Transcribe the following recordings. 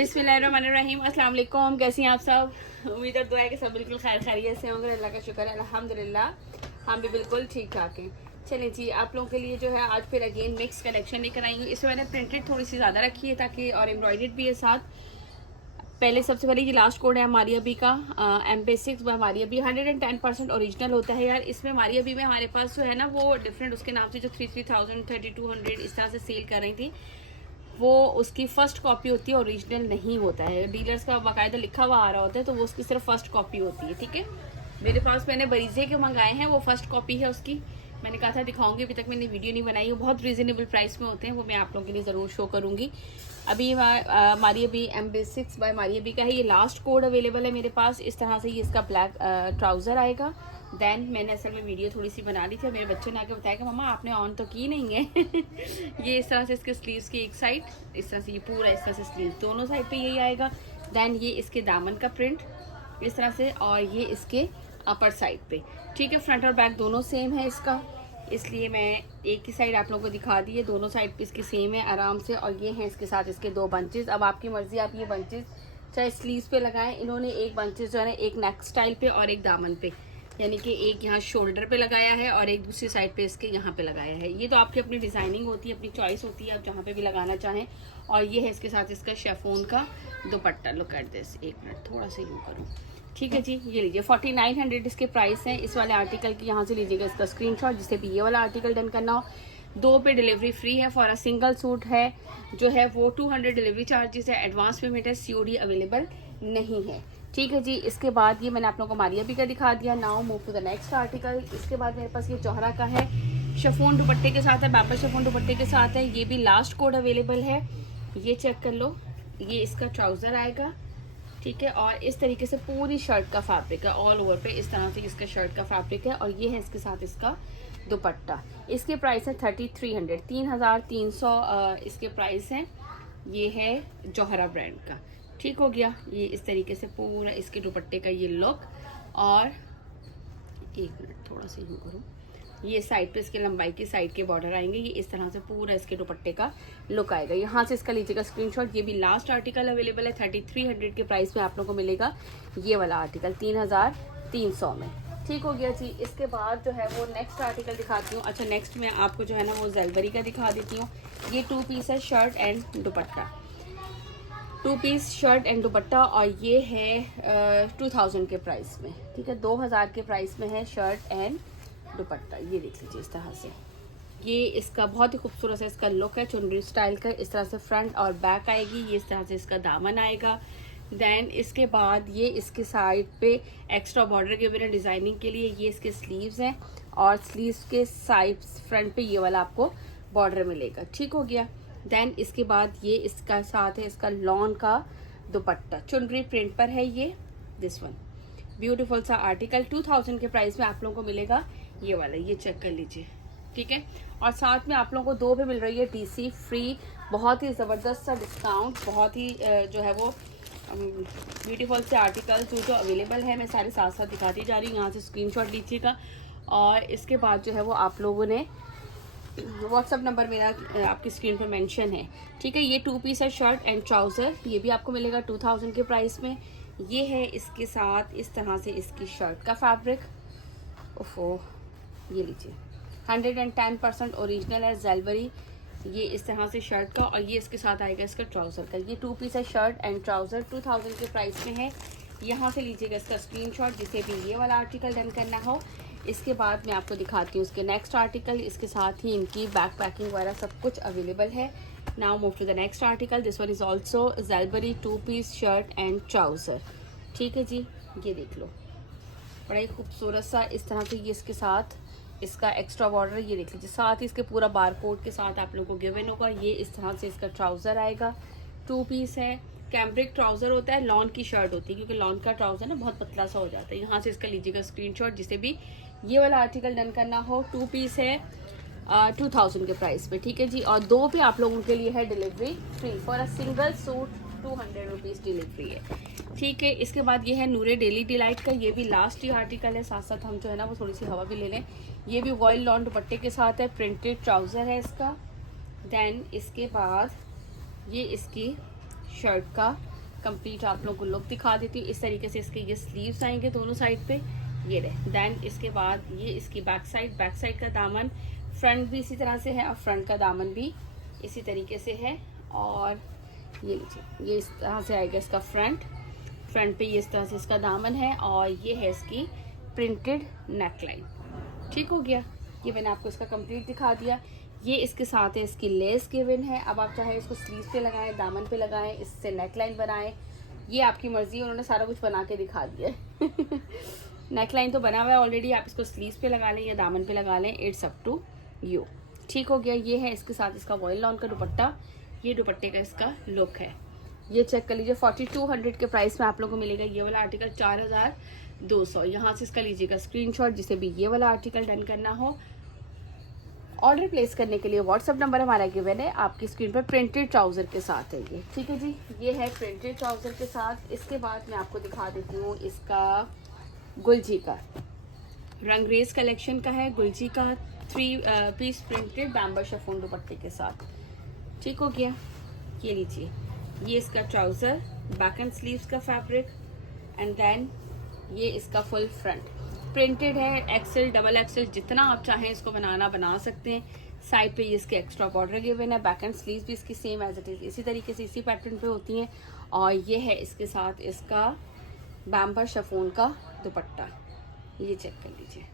बिस्मिल्लाहिर्रहमानिर्रहीम। अस्सलाम वालेकुम। कैसी हैं आप सब? उम्मीद और दुआ है कि सब बिल्कुल खैर खैरियत से होंगे। अल्लाह का शुक्र है, अल्हम्दुलिल्लाह हम भी बिल्कुल ठीक ठाक हैं। चलें जी, आप लोगों के लिए जो है आज फिर अगेन मिक्स कलेक्शन लेकर आई हूँ। इसमें मैंने प्रिंटेड थोड़ी सी ज़्यादा रखी है ताकि, और एम्ब्रॉयडर्ड भी है साथ। पहले सबसे पहले ये लास्ट कोड है मारिया बी का, MP6 by Maria B. 110% original होता है यार। इसमें मारिया बी में हमारे पास जो है ना वो डिफरेंट उसके नाम से जो 3000 3200 इस तरह से सेल कर रही थी, वो उसकी फर्स्ट कॉपी होती है, ओरिजिनल नहीं होता है। डीलर्स का बाकायदा लिखा हुआ आ रहा होता है, तो वो उसकी सिर्फ फर्स्ट कॉपी होती है। ठीक है, मेरे पास मैंने बरीजे के मंगाए हैं, वो फर्स्ट कॉपी है उसकी। मैंने कहा था दिखाऊंगी, अभी तक मैंने वीडियो नहीं बनाई। वो बहुत रीजनेबल प्राइस में होते हैं, वो मैं आप लोगों के लिए ज़रूर शो करूंगी। अभी मारिया बी MP6 बाय मारिया बी का है। ये लास्ट कोड अवेलेबल है मेरे पास। इस तरह से ये इसका ब्लैक ट्राउज़र आएगा। देन मैंने असल में वीडियो थोड़ी सी बना ली थी, मेरे बच्चों ने आके बताया कि मम्मा आपने ऑन तो की नहीं है। ये इस तरह से इसके स्लीव्स की एक साइड, इस तरह से ये पूरा इस तरह से स्लीव दोनों साइड पे यही आएगा। देन ये इसके दामन का प्रिंट इस तरह से, और ये इसके अपर साइड पे। ठीक है, फ्रंट और बैक दोनों सेम है इसका, इसलिए मैं एक ही साइड आप लोगों को दिखा दी है। दोनों साइड पे इसकी सेम है आराम से। और ये हैं इसके साथ इसके दो बंचेस। अब आपकी मर्जी, आप ये बंचेस चाहे स्लीव्स पे लगाएं। इन्होंने एक बंचेस जो है एक नेक स्टाइल पे और एक दामन पे, यानी कि एक यहाँ शोल्डर पे लगाया है और एक दूसरी साइड पे इसके यहाँ पे लगाया है। ये तो आपकी अपनी डिज़ाइनिंग होती है, अपनी चॉइस होती है, आप जहाँ पे भी लगाना चाहें। और ये है इसके साथ इसका शेफोन का दुपट्टा। लुक एट दिस, एक मिनट थोड़ा सा यूँ करूँ। ठीक है जी, ये लीजिए 4900 इसके प्राइस हैं इस वाले आर्टिकल की। यहाँ से लीजिएगा इसका स्क्रीनशॉट, जिससे भी ये वाला आर्टिकल डन करना हो। 2 पे डिलीवरी फ्री है। फॉर अ सिंगल सूट है जो है वो 200 डिलीवरी चार्जेस है। एडवांस पेमेंट है, COD अवेलेबल नहीं है। ठीक है जी, इसके बाद ये मैंने आप लोगों को मारिया बी का दिखा दिया। Now move to the next article. इसके बाद मेरे पास ये जौहरा का है, शिफॉन दुपट्टे के साथ है, बाबर शिफॉन दुपट्टे के साथ है। ये भी लास्ट कोड अवेलेबल है, ये चेक कर लो। ये इसका ट्राउज़र आएगा, ठीक है, और इस तरीके से पूरी शर्ट का फैब्रिक है, ऑल ओवर पे इस तरह से इसका शर्ट का फैब्रिक है। और ये है इसके साथ इसका दुपट्टा। इसके प्राइस है 3300, 3300 इसके प्राइस हैं। ये है जौहरा ब्रांड का। ठीक हो गया, ये इस तरीके से पूरा इसके दुपट्टे का ये लुक। और एक मिनट थोड़ा सा यूँ करूँ, ये साइड पे इसके लंबाई की साइड के बॉर्डर आएंगे। ये इस तरह से पूरा इसके दुपट्टे का लुक आएगा। यहाँ से इसका लीजिएगा स्क्रीनशॉट। ये भी लास्ट आर्टिकल अवेलेबल है। 3300 के प्राइस में आप लोगों को मिलेगा ये वाला आर्टिकल 3300 में। ठीक हो गया जी। इसके बाद जो है वो नेक्स्ट आर्टिकल दिखाती हूँ। अच्छा, नेक्स्ट में आपको जो है ना वो ज़ेलबरी का दिखा देती हूँ। ये 2 पीस है, shirt and dupatta. 2 piece shirt and dupatta, और ये है 2000 के प्राइस में। ठीक है, 2000 के प्राइस में है शर्ट एंड दुपट्टा। ये देख लीजिए इस तरह से, ये इसका बहुत ही खूबसूरत सा इसका लुक है, चुनरी स्टाइल का। इस तरह से फ्रंट और बैक आएगी, ये इस तरह से इसका दामन आएगा। देन इसके बाद ये इसके साइड पे एक्स्ट्रा बॉर्डर के बिना डिज़ाइनिंग के लिए ये इसके स्लीव्स हैं, और स्लीव्स के साइड फ्रंट पे ये वाला आपको बॉर्डर मिलेगा। ठीक हो गया। देन इसके बाद ये इसका साथ है इसका लॉन का दुपट्टा, चुनरी प्रिंट पर है ये, दिस वन ब्यूटीफुल सा आर्टिकल। 2000 के प्राइस में आप लोगों को मिलेगा ये वाला, ये चेक कर लीजिए। ठीक है, और साथ में आप लोगों को 2 पे मिल रही है DC फ्री। बहुत ही ज़बरदस्त सा डिस्काउंट, बहुत ही जो है वो ब्यूटीफुल से आर्टिकल जो अवेलेबल है, मैं सारे साथ साथ दिखाती जा रही हूँ। यहाँ से स्क्रीनशॉट लीजिएगा। और इसके बाद जो है वो आप लोगों ने व्हाट्सअप नंबर मेरा आपकी स्क्रीन पर मेंशन है। ठीक है, ये 2 पीस है, शर्ट एंड ट्राउज़र। ये भी आपको मिलेगा 2000 के प्राइस में। ये है इसके साथ इस तरह से इसकी शर्ट का फैब्रिक। ओफो, ये लीजिए 110% ओरिजिनल है, ज़ेलबरी। ये इस तरह से शर्ट का, और ये इसके साथ आएगा इसका ट्राउज़र का। ये 2 पीस है, शर्ट एंड ट्राउज़र, 2000 के प्राइस में है। यहाँ से लीजिएगा इसका स्क्रीनशॉट, जिसे भी ये वाला आर्टिकल डन करना हो। इसके बाद मैं आपको दिखाती हूँ उसके नेक्स्ट आर्टिकल। इसके साथ ही इनकी बैक पैकिंग वगैरह सब कुछ अवेलेबल है। Now move to the next article. This one is also Zelbury 2 piece shirt and trouser. ठीक है जी, ये देख लो, बड़ा ही खूबसूरत सा इस तरह से ये इसके साथ इसका एक्स्ट्रा बॉर्डर, ये देख लीजिए। साथ ही इसके पूरा बारकोड के साथ आप लोगों को गिवन होगा। ये इस तरह से इसका ट्राउज़र आएगा, 2 पीस है। कैम्ब्रिक ट्राउज़र होता है, लॉन की शर्ट होती है, क्योंकि लॉन का ट्राउज़र ना बहुत पतला सा हो जाता है। यहाँ से इसका लीजिएगा स्क्रीनशॉट, जिसे भी ये वाला आर्टिकल डन करना हो। 2 पीस है, 2000 के प्राइस पे। ठीक है जी, और 2 पे आप लोगों के लिए है delivery free. For a single suit 200 rupees delivery है। ठीक है, इसके बाद ये है नूरे डेली डिलाइट का। ये भी लास्ट ही आर्टिकल है। साथ साथ हम जो है ना वो थोड़ी सी हवा भी ले लें। ये भी वॉयल लॉन दुपट्टे के साथ है, प्रिंटेड ट्राउज़र है इसका। देन इसके बाद ये इसकी शर्ट का कंप्लीट आप लोगों को लुक दिखा देती हूँ। इस तरीके से इसके ये स्लीव्स आएंगे दोनों साइड पे, ये रहे। देन इसके बाद ये इसकी बैक साइड का दामन, फ्रंट भी इसी तरह से है और फ्रंट का दामन भी इसी तरीके से है। और ये लीजिए, ये इस तरह से आएगा इसका फ्रंट पे ये इस तरह से इसका दामन है और ये है इसकी प्रिंटेड नेकलाइन। ठीक हो गया, ये मैंने आपको इसका कंप्लीट दिखा दिया। ये इसके साथ है इसकी लेस गिवन है। अब आप चाहे इसको स्लीव पे लगाएं, दामन पे लगाएं, इससे नेकलाइन बनाएं, ये आपकी मर्जी है। उन्होंने सारा कुछ बना के दिखा दिया है। नेकलाइन तो बना हुआ है ऑलरेडी, आप इसको स्लीव पे लगा लें या दामन पे लगा लें, इट्स अप टू यू। ठीक हो गया, ये है इसके साथ इसका वॉयल लॉन का दुपट्टा, ये दुपट्टे का इसका लुक है। ये चेक कर लीजिए, 4200 के प्राइस में आप लोगों को मिलेगा ये वाला आर्टिकल 4200। यहाँ से इसका लीजिएगा स्क्रीनशॉट, जिसे भी ये वाला आर्टिकल डन करना हो। ऑर्डर प्लेस करने के लिए व्हाट्सअप नंबर हमारा गिवन है आपकी स्क्रीन पर। प्रिंटेड ट्राउज़र के साथ है ये, ठीक है जी। ये है प्रिंटेड ट्राउज़र के साथ। इसके बाद मैं आपको दिखा देती हूँ इसका गुलजी का रंगरेज कलेक्शन का है। गुलजी का 3 पीस प्रिंटेड बैम्बा शिफॉन दुपट्टे के साथ। ठीक हो गया, ये लीजिए, ये इसका ट्राउज़र, बैक एंड स्लीव्स का फैब्रिक, एंड देन ये इसका फुल फ्रंट प्रिंटेड है। एक्सेल डबल एक्सेल जितना आप चाहें इसको बना सकते हैं। साइड पे ये इसके एक्स्ट्रा बॉर्डर गिवन है, बैक एंड स्लीव्स भी इसकी सेम एज इट इज इसी तरीके से इसी पैटर्न पे होती हैं। और ये है इसके साथ इसका बैम्बर शिफॉन का दुपट्टा, ये चेक कर लीजिए।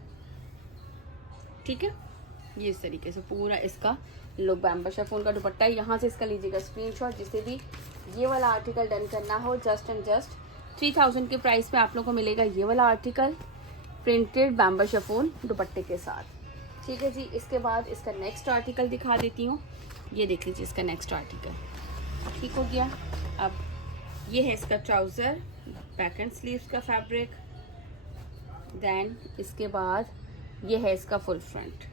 ठीक है, ये इस तरीके से पूरा इसका लुक बैम्बर शिफॉन का दुपट्टा है। यहाँ से इसका लीजिएगा स्क्रीनशॉट, जिसे भी ये वाला आर्टिकल डन करना हो। जस्ट एंड जस्ट 3000 के प्राइस में आप लोगों को मिलेगा ये वाला आर्टिकल प्रिंटेड बैम्बर शिफॉन दुपट्टे के साथ। ठीक है जी, इसके बाद इसका नेक्स्ट आर्टिकल दिखा देती हूँ। ये देख लीजिए इसका नेक्स्ट आर्टिकल। ठीक हो गया, अब ये है इसका ट्राउज़र, बैक एंड स्लीव्स का फैब्रिक, देन इसके बाद ये है इसका फुल फ्रंट।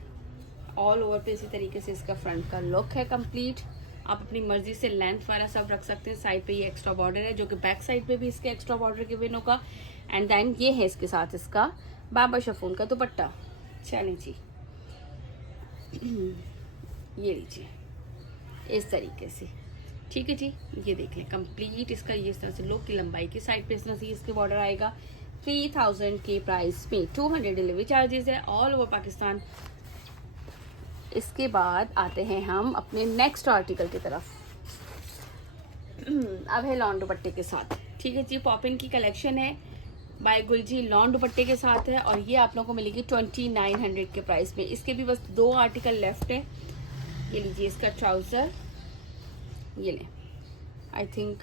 ऑल ओवर पे इसी तरीके से इसका फ्रंट का लुक है कंप्लीट। आप अपनी मर्जी से लेंथ वाला सब रख सकते हैं। साइड पे ये एक्स्ट्रा बॉर्डर है, जो कि बैक साइड पे भी इसके एक्स्ट्रा बॉर्डर गिवन होगा। एंड देन ये है इसके साथ इसका बैम्बर शिफॉन का दुपट्टा। चलिए जी, ये लीजिए इस तरीके से। ठीक है जी, ये देख लें कंप्लीट इसका ये इस तरह से लुक की लंबाई की साइड पे इस तरह से इसके बॉर्डर आएगा। 3000 के प्राइस में 200 डिलीवरी चार्जेस है ऑल ओवर पाकिस्तान। इसके बाद आते हैं हम अपने नेक्स्ट आर्टिकल की तरफ। अब है लॉन दुपट्टे के साथ। ठीक है जी, पॉपिन की कलेक्शन है बाय गुलजी, लॉन दुपट्टे के साथ है और ये आप लोगों को मिलेगी 2900 के प्राइस में। इसके भी बस 2 आर्टिकल लेफ्ट है। ये लीजिए इसका ट्राउज़र, ये लें, आई थिंक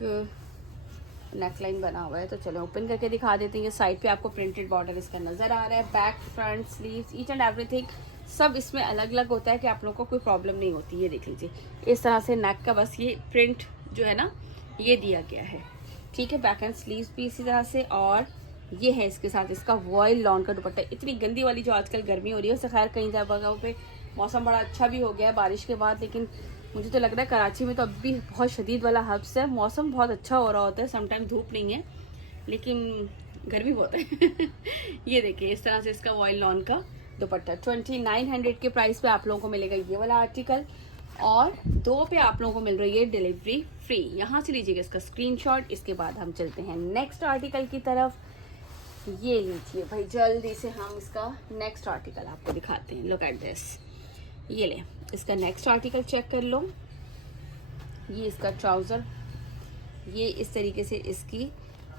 नेकलाइन बना हुआ है तो चलो ओपन करके दिखा देते हैं। साइड पे आपको प्रिंटेड बॉर्डर इसका नज़र आ रहा है। Back front sleeves each and everything सब इसमें अलग अलग होता है कि आप लोगों को कोई प्रॉब्लम नहीं होती। ये देख लीजिए इस तरह से नेक का बस ये प्रिंट जो है ना ये दिया गया है। ठीक है, बैक एंड स्लीव्स भी इसी तरह से। और ये है इसके साथ इसका वॉयल लॉन का दुपट्टा। इतनी गंदी वाली जो आजकल गर्मी हो रही है उससे खैर कहीं जगहों पे मौसम बड़ा अच्छा भी हो गया है बारिश के बाद, लेकिन मुझे तो लग रहा है कराची में तो अब भी बहुत शदीद वाला हब्स है। मौसम बहुत अच्छा हो रहा होता है, समटाइम धूप नहीं है लेकिन गर्मी बहुत है। ये देखिए इस तरह से इसका वॉयल लॉन का दुपट्टा 2900 के प्राइस पे आप लोगों को मिलेगा ये वाला आर्टिकल। और 2 पे आप लोगों को मिल रही है डिलीवरी फ्री। यहाँ से लीजिएगा इसका स्क्रीनशॉट। इसके बाद हम चलते हैं नेक्स्ट आर्टिकल की तरफ। ये लीजिए भाई, जल्दी से हम इसका नेक्स्ट आर्टिकल आपको दिखाते हैं। लुक एट दिस, ये ले इसका नेक्स्ट आर्टिकल चेक कर लो। ये इसका ट्राउज़र, ये इस तरीके से इसकी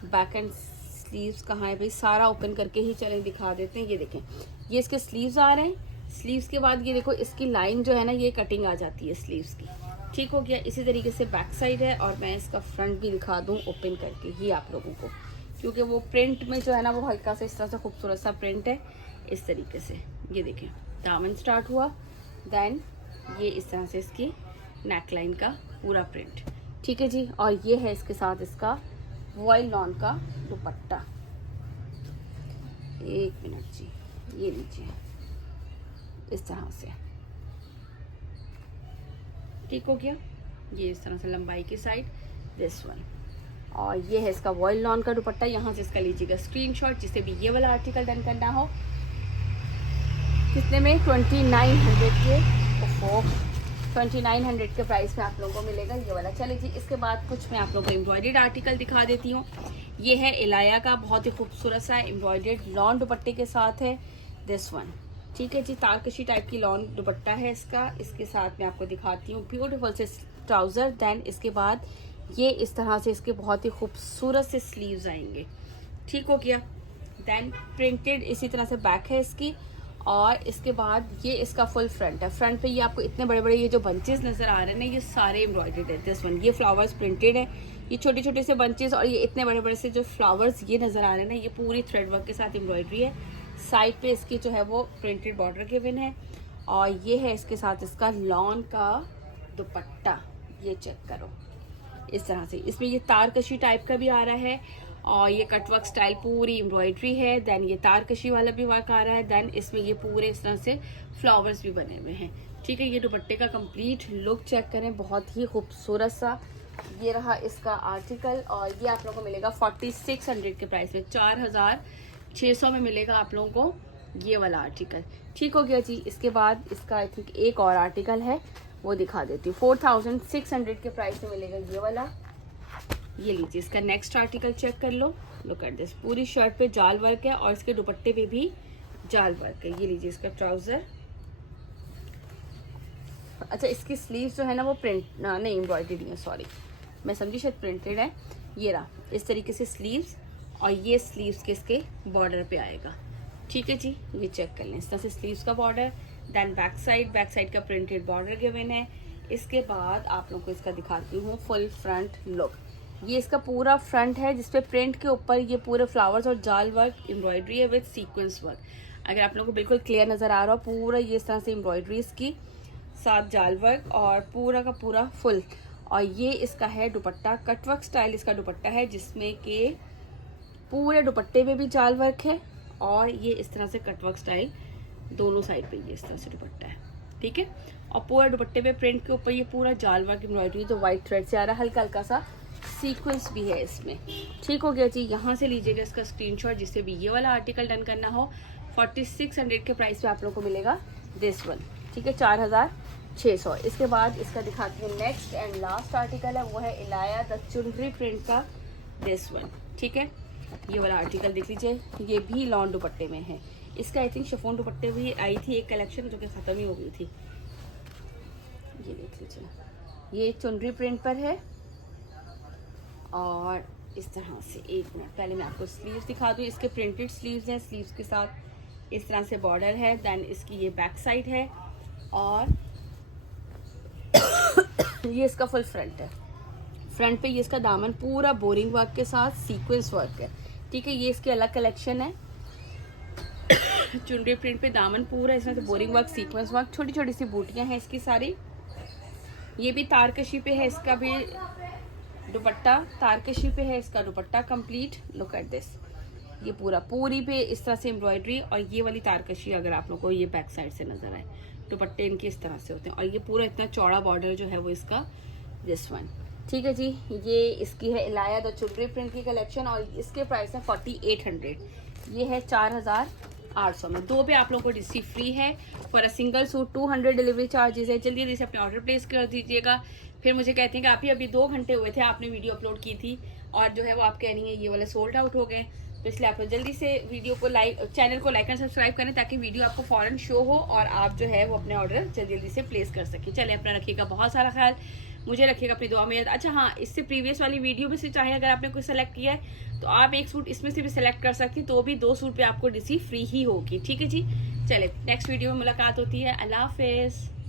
बैक एंड स्लीव्स कहाँ है भाई, सारा ओपन करके ही चलें दिखा देते हैं। ये देखें ये इसके स्लीव्स आ रहे हैं। स्लीव्स के बाद ये देखो इसकी लाइन जो है ना ये कटिंग आ जाती है स्लीव्स की। ठीक हो गया, इसी तरीके से बैक साइड है। और मैं इसका फ्रंट भी दिखा दूँ ओपन करके ही आप लोगों को, क्योंकि वो प्रिंट में जो है ना वो हल्का सा इस तरह से खूबसूरत सा प्रिंट है इस तरीके से। ये देखें दामन स्टार्ट हुआ, देन ये इस तरह से इसकी नेकलाइन का पूरा प्रिंट। ठीक है जी, और ये है इसके साथ इसका वॉयल लॉन का दुपट्टा। एक मिनट जी, ये लीजिए इस तरह से। ठीक हो गया, ये इस तरह से लंबाई की साइड दिस वन। और ये है इसका वॉयल लॉन का दुपट्टा। यहाँ से इसका लीजिएगा स्क्रीनशॉट, जिससे भी ये वाला आर्टिकल डन करना हो। कितने में? 2900 के। ओहो 2900 के प्राइस में आप लोगों को मिलेगा ये वाला। चलिए जी, इसके बाद कुछ मैं आप लोगों को एम्ब्रॉयडर्ड आर्टिकल दिखा देती हूँ। ये है इलाया का बहुत ही खूबसूरत सा एम्ब्रॉयडर्ड लॉन दुपट्टे के साथ है दिस वन। ठीक है जी, तारकशी टाइप की लॉन दुपट्टा है इसका। इसके साथ मैं आपको दिखाती हूँ ब्यूटीफुल से ट्राउज़र। देन इसके बाद ये इस तरह से इसके बहुत ही खूबसूरत से स्लीव्स आएंगे। ठीक हो गया। देन प्रिंटेड इसी तरह से बैक है इसकी, और इसके बाद ये इसका फुल फ्रंट है। फ्रंट पे ये आपको इतने बड़े बड़े ये जो बंचेस नज़र आ रहे हैं ना, ये सारे एम्ब्रॉयडर्ड है दिस वन। ये फ्लावर्स प्रिंटेड है, ये छोटे छोटे से बंचेस और ये इतने बड़े बड़े से जो फ्लावर्स ये नज़र आ रहे हैं ना, ये पूरी थ्रेड वर्क के साथ एम्ब्रॉयडरी है। साइड पे इसकी जो है वो प्रिंटेड बॉर्डर गिवन है, और ये है इसके साथ इसका लॉन का दुपट्टा। ये चेक करो इस तरह से, इसमें ये तारकशी टाइप का भी आ रहा है, और ये कटवर्क स्टाइल पूरी एम्ब्रॉयडरी है। देन ये तारकशी वाला भी वर्क आ रहा है। देन इसमें ये पूरे इस तरह से फ्लावर्स भी बने हुए हैं। ठीक है, ये दुपट्टे का कंप्लीट लुक चेक करें, बहुत ही खूबसूरत सा ये रहा इसका आर्टिकल। और ये आप लोगों को मिलेगा 4600 के प्राइस में, 4600 में मिलेगा आप लोगों को ये वाला आर्टिकल। ठीक हो गया जी। इसके बाद इसका आई थिंक एक और आर्टिकल है, वो दिखा देती हूँ। 4600 के प्राइस में मिलेगा ये वाला। ये लीजिए, इसका नेक्स्ट आर्टिकल चेक कर लो। लुक एट दिस, पूरी शर्ट पे जाल वर्क है और इसके दुपट्टे पे भी जाल वर्क है। ये लीजिए इसका ट्राउजर। अच्छा, इसकी स्लीव्स जो है ना वो प्रिंट नहीं एम्ब्रॉयडरी है, सॉरी मैं समझी शायद प्रिंटेड है। ये रहा इस तरीके से स्लीव्स, और ये स्लीव्स के इसके बॉर्डर पे आएगा। ठीक है जी, ये चेक कर लें इस तरह से स्लीव्स का बॉर्डर। देन बैक साइड का प्रिंटेड बॉर्डर गिवन है। इसके बाद आप लोगों को इसका दिखाती हूँ फुल फ्रंट लुक। ये इसका पूरा फ्रंट है, जिसपे प्रिंट के ऊपर ये पूरे फ्लावर्स और जाल वर्क एम्ब्रॉयडरी है विद सीक्वेंस वर्क। अगर आप लोगों को बिल्कुल क्लियर नज़र आ रहा हो, पूरा ये इस तरह से एम्ब्रॉयडरी इसकी, साथ जाल वर्क और पूरा का पूरा फुल। और ये इसका है दुपट्टा, कटवर्क स्टाइल इसका दुपट्टा है, जिसमें कि पूरे दुपट्टे में भी जाल वर्क है, और ये इस तरह से कटवर्क स्टाइल दोनों साइड पे ये इस तरह से दुपट्टा है। ठीक है, और पूरा दुपट्टे पे प्रिंट के ऊपर ये पूरा जाल वर्क एम्ब्रॉयडरी जो व्हाइट थ्रेड से आ रहा है, हल्का हल्का सा सीक्वेंस भी है इसमें। ठीक हो गया जी। यहाँ से लीजिएगा इसका स्क्रीनशॉट, जिससे भी ये वाला आर्टिकल डन करना हो। 4600 के प्राइस पे आप लोगों को मिलेगा दिस वन। ठीक है, 4600। इसके बाद इसका दिखाती हूँ नेक्स्ट एंड लास्ट आर्टिकल है, वो है इलाया द चुनरी प्रिंट का दिस वन। ठीक है, ये वाला आर्टिकल देख लीजिए, ये भी लॉन दुपट्टे में है। इसका आई थिंक शिफॉन दुपट्टे भी आई थी एक कलेक्शन, जो कि ख़त्म ही हो गई थी। ये देख लीजिए, ये चुनरी प्रिंट पर है, और इस तरह से एक मिनट पहले मैं आपको स्लीव्स दिखा दूँ। इसके प्रिंटेड स्लीव्स हैं, स्लीव्स के साथ इस तरह से बॉर्डर है। देन इसकी ये बैक साइड है, और ये इसका फुल फ्रंट है। फ्रंट पे ये इसका दामन पूरा बोरिंग वर्क के साथ सीक्वेंस वर्क है। ठीक है, ये इसकी अलग कलेक्शन है। चुनरी प्रिंट पे दामन पूरा इसमें से बोरिंग वर्क, सीक्वेंस वर्क, छोटी छोटी सी बूटियां हैं इसकी सारी। ये भी तारकशी पे है, इसका भी दुपट्टा तारकशी पे है, इसका दुपट्टा कंप्लीट। लुक एट दिस, ये पूरी पे इस तरह से एम्ब्रॉयडरी, और ये वाली तारकशी अगर आप लोगों को ये बैक साइड से नजर आए, दुपट्टे इनके इस तरह से होते हैं, और ये पूरा इतना चौड़ा बॉर्डर जो है वो इसका दिस वन। ठीक है जी, ये इसकी है इलाया द चुनरी प्रिंट की कलेक्शन, और इसके प्राइस है 4800। ये है 4800 में। दो पे आप लोगों को डिस्सी फ्री है। For a single suit 200 delivery charges है। जल्दी जल्दी से अपने ऑर्डर प्लेस कर दीजिएगा। फिर मुझे कहते हैं कि आप ही अभी 2 घंटे हुए थे आपने वीडियो अपलोड की थी, और जो है वो आप कह रही हैं ये वाले सोल्ड आउट हो गए। तो इसलिए आप लोग जल्दी से वीडियो को चैनल को लाइक एंड सब्सक्राइब करें, ताकि वीडियो आपको फौरन शो हो और आप जो है वो अपने ऑर्डर जल्दी जल्दी से प्लेस कर सकें। चलिए, अपना रखिएगा बहुत सारा ख्याल, मुझे रखिएगा अपनी दुआ में याद। अच्छा हाँ, इससे प्रीवियस वाली वीडियो में से चाहे अगर आपने कोई सेलेक्ट किया है तो आप एक सूट इसमें से भी सिलेक्ट कर सकती, तो भी 2 सूट पे आपको डिसी फ्री ही होगी। ठीक है जी, चले नेक्स्ट वीडियो में मुलाकात होती है। अल्लाह हाफिज़।